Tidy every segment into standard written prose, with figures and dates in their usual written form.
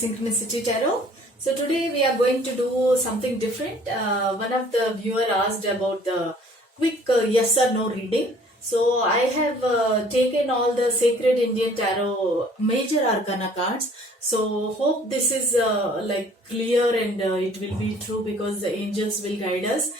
Synchronicity Tarot. So today we are going to do something different. One of the viewer asked about the quick yes or no reading. So I have taken all the Sacred Indian Tarot major arcana cards. So hope this is like clear and it will be true because the angels will guide us.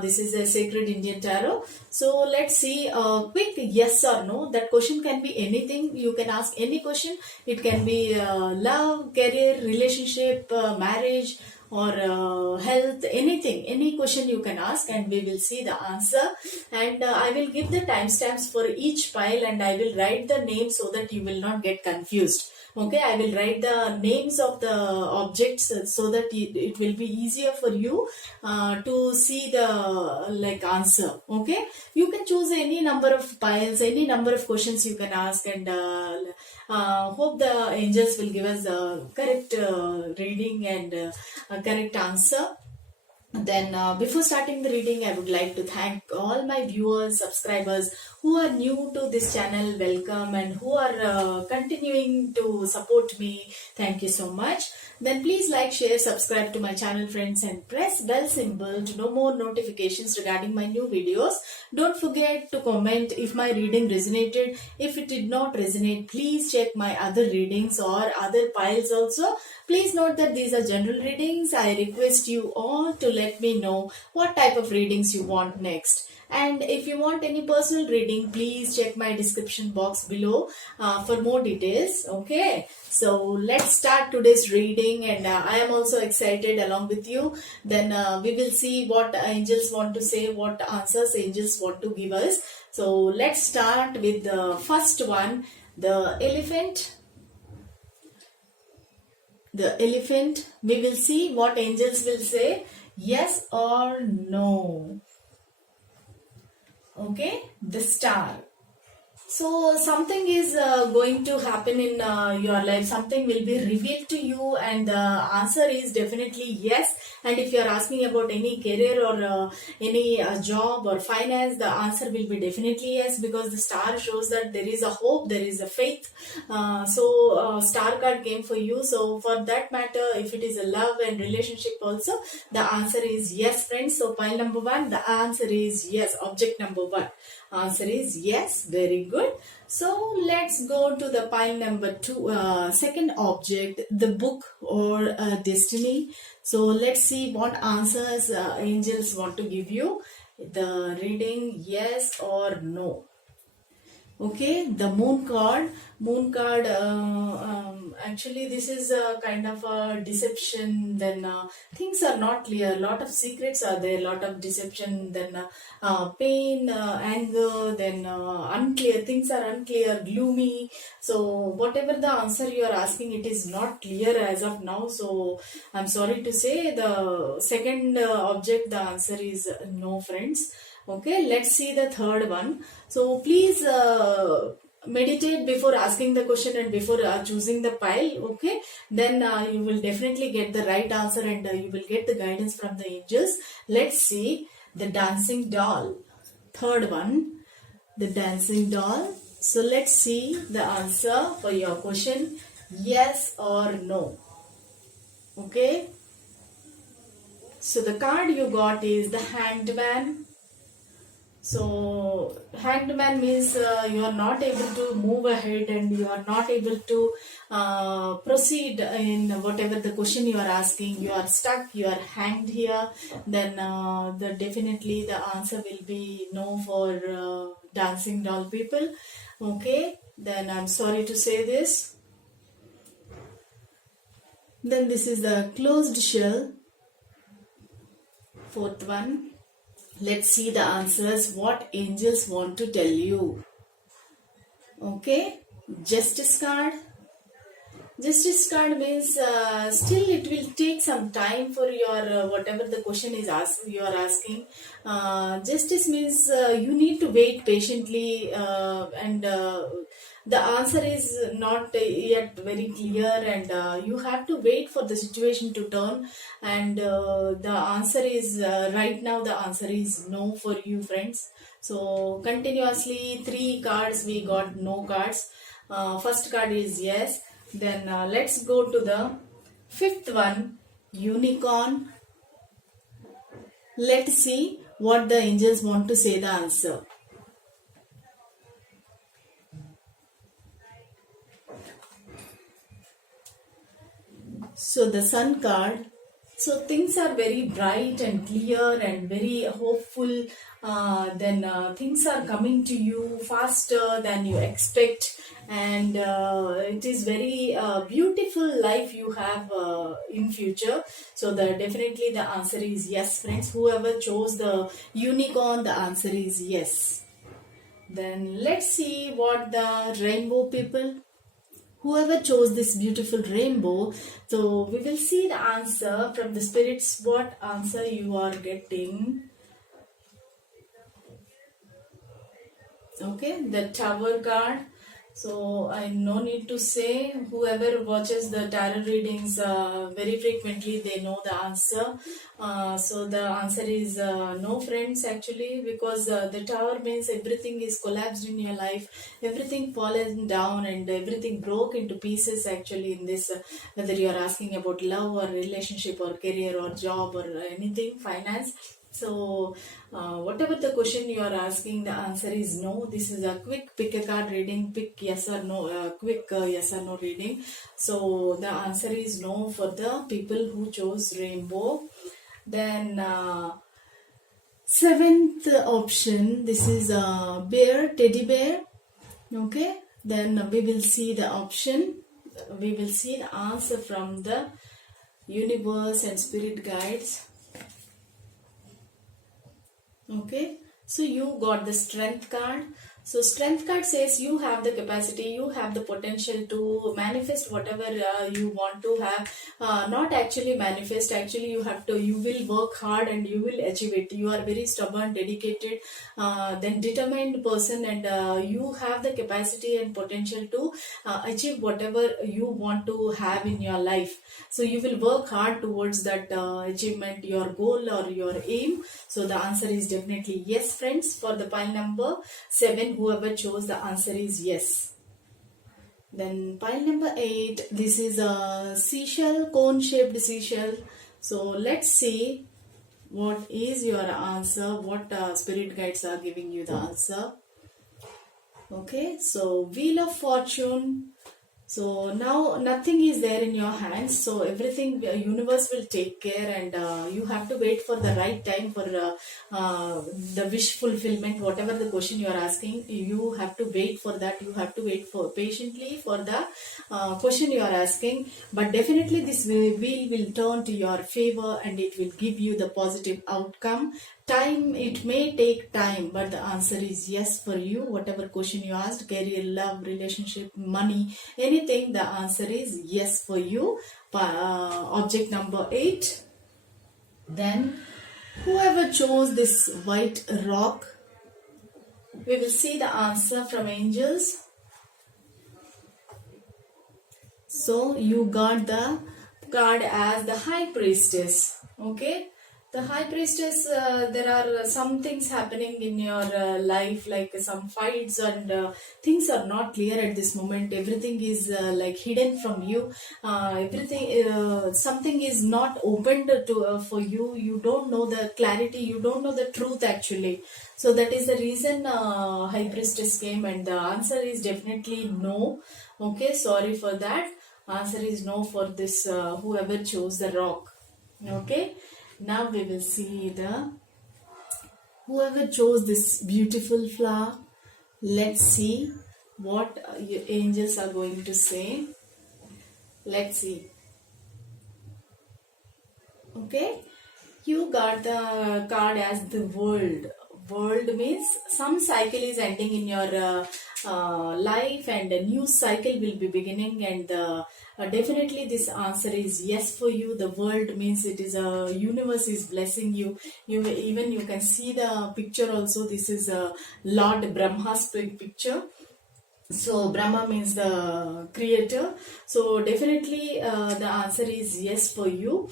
This is a Sacred Indian Tarot. So let's see a quick yes or no. That question can be anything. You can ask any question. It can be love, career, relationship, marriage, or health, anything, any question you can ask, and we will see the answer. And I will give the timestamps for each pile, and I will write the name so that you will not get confused. Okay, I will write the names of the objects so that it will be easier for you to see the answer. Okay, you can choose any number of piles, any number of questions you can ask, and hope the angels will give us the correct reading and a correct answer. Then before starting the reading, I would like to thank all my viewers, subscribers who are new to this channel. Welcome, and who are continuing to support me. Thank you so much. Then please like, share, subscribe to my channel, friends, and press bell symbol to know more notifications regarding my new videos. Don't forget to comment if my reading resonated. If it did not resonate, please check my other readings or other piles also. Please note that these are general readings. I request you all to let me know what type of readings you want next. And if you want any personal reading, please check my description box below for more details. Okay, so let's start today's reading, and I am also excited along with you. Then we will see what angels want to say, what answers angels want to give us. So let's start with the first one, the elephant. The elephant, we will see what angels will say, yes or no. Okay, the star. So something is going to happen in your life. Something will be revealed to you, and the answer is definitely yes. And if you are asking about any career or any job or finance, the answer will be definitely yes, because the star shows that there is a hope, there is a faith. So star card came for you. So for that matter, if it is a love and relationship also, the answer is yes, friends. So pile number 1, the answer is yes. Object number 1. Answer is yes. Very good. So let's go to the pile number 2. Second object, the book or destiny. So let's see what answers angels want to give you. The reading, yes or no. Okay, the moon card. Moon card, actually this is a kind of a deception. Then things are not clear, lot of secrets are there, lot of deception, then pain, anger, then unclear, things are unclear, gloomy. So whatever the answer you are asking, it is not clear as of now. So I'm sorry to say, the second object, the answer is no, friends. Okay, let's see the third one. So please meditate before asking the question and before choosing the pile. Okay, then you will definitely get the right answer, and you will get the guidance from the angels. Let's see the dancing doll. Third one, the dancing doll. So let's see the answer for your question, yes or no. Okay, so the card you got is the Hanged Man. So Hanged Man means you are not able to move ahead, and you are not able to proceed in whatever the question you are asking. You are stuck, you are hanged here. Then definitely the answer will be no for dancing doll people. Okay, then I'm sorry to say this. Then this is the closed shell. Fourth one. Let's see the answers, what angels want to tell you. Okay, Justice card. Justice card means still it will take some time for your whatever the question is you are asking. Justice means you need to wait patiently, and the answer is not yet very clear, and you have to wait for the situation to turn. And the answer is right now the answer is no for you, friends. So continuously 3 cards we got no cards. First card is yes. Then let's go to the Fifth one, unicorn. Let's see what the angels want to say the answer. So the sun card. So things are very bright and clear and very hopeful. Then things are coming to you faster than you expect, and it is very beautiful life you have in future. So definitely the answer is yes, friends. Whoever chose the unicorn, the answer is yes. Then let's see what the rainbow people, whoever chose this beautiful rainbow. So we will see the answer from the spirits, what answer you are getting. Okay, the Tower card. So I no need to say, whoever watches the tarot readings very frequently, they know the answer. So the answer is no, friends, actually, because the tower means everything is collapsed in your life, everything fallen down and everything broke into pieces actually in this, whether you are asking about love or relationship or career or job or anything, finance. So whatever the question you are asking, the answer is no. This is a quick pick a card reading, pick yes or no, quick yes or no reading. So the answer is no for the people who chose rainbow. Then seventh option, this is a bear, teddy bear. Okay, then we will see the option, we will see the answer from the universe and spirit guides. Okay, so you got the strength card. So strength card says you have the capacity, you have the potential to manifest whatever you want to have. Not actually manifest, actually you will work hard and you will achieve it. You are very stubborn, dedicated, then determined person, and you have the capacity and potential to achieve whatever you want to have in your life. So you will work hard towards that achievement, your goal or your aim. So the answer is definitely yes, friends. For the pile number 7, whoever chose, the answer is yes. Then pile number 8, this is a seashell, cone shaped seashell. So let's see what is your answer, what spirit guides are giving you the answer. Okay, so wheel of fortune. So now nothing is there in your hands, so everything universe will take care, and you have to wait for the right time for the wish fulfillment. Whatever the question you are asking, you have to wait for that. You have to wait for patiently for the question you are asking. But definitely this wheel will turn to your favor and it will give you the positive outcome. Time, it may take time, but the answer is yes for you. Whatever question you asked, career, love, relationship, money, anything, the answer is yes for you. Object number 8. Then whoever chose this white rock, we will see the answer from angels. So you got the card as the High Priestess. Okay, the High Priestess, there are some things happening in your life, like some fights, and things are not clear at this moment. Everything is like hidden from you. Everything, something is not opened to for you. You don't know the clarity. You don't know the truth actually. So that is the reason High Priestess came, and the answer is definitely no. Okay, sorry for that. Answer is no for this whoever chose the rock. Okay, now we will see the whoever chose this beautiful flower. Let's see what your angels are going to say. Let's see. Okay, you got the card as the world. World means some cycle is ending in your life and a new cycle will be beginning, and definitely this answer is yes for you. The world means it is a universe is blessing you. Even you can see the picture also. This is a Lord Brahma's picture. So Brahma means the creator. So definitely the answer is yes for you.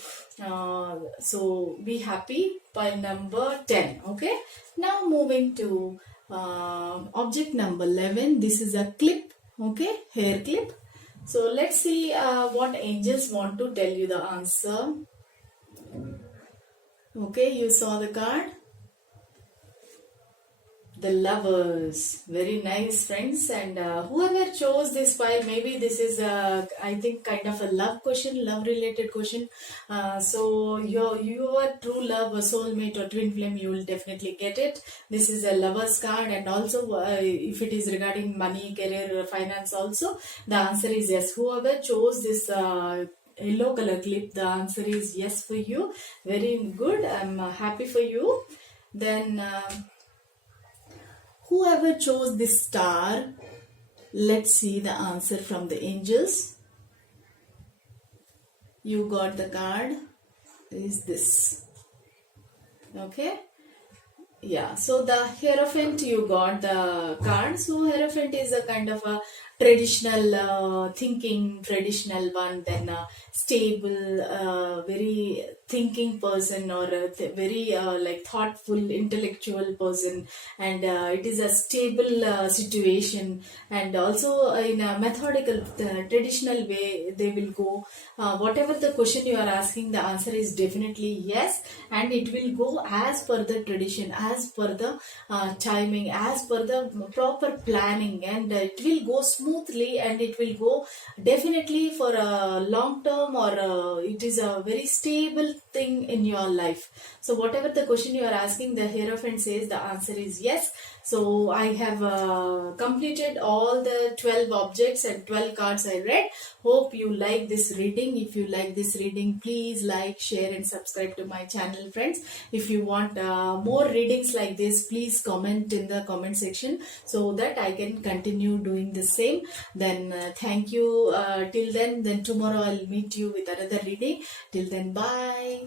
So be happy. Pile number 10. Okay, now moving to object number 11. This is a clip. Okay, hair clip. So let's see what angels want to tell you the answer. Okay, you saw the card. The Lovers. Very nice, friends. And whoever chose this file, maybe this is I think kind of a love question, love related question. So your true love, a soulmate or twin flame, you will definitely get it. This is a Lovers card, and also if it is regarding money, career, finance, also the answer is yes. Whoever chose this yellow color clip, the answer is yes for you. Very good. I'm happy for you. Then whoever chose this star, let's see the answer from the angels. You got the card. Is this okay? Yeah, so the Hierophant, you got the card. So Hierophant is a kind of a traditional thinking, traditional one, then a stable, very thinking person, or a very like thoughtful, intellectual person, and it is a stable situation, and also in a methodical, traditional way they will go. Whatever the question you are asking, the answer is definitely yes, and it will go as per the tradition, as per the timing, as per the proper planning, and it will go smoothly, and it will go definitely for a long term, or it is a very stable thing in your life. So whatever the question you are asking, the Hierophant says the answer is yes. So I have completed all the 12 objects and 12 cards I read. Hope you like this reading. If you like this reading, please like, share and subscribe to my channel, friends. If you want more readings like this, please comment in the comment section so that I can continue doing the same. Then thank you till then tomorrow I'll meet you with another reading. Till then, bye.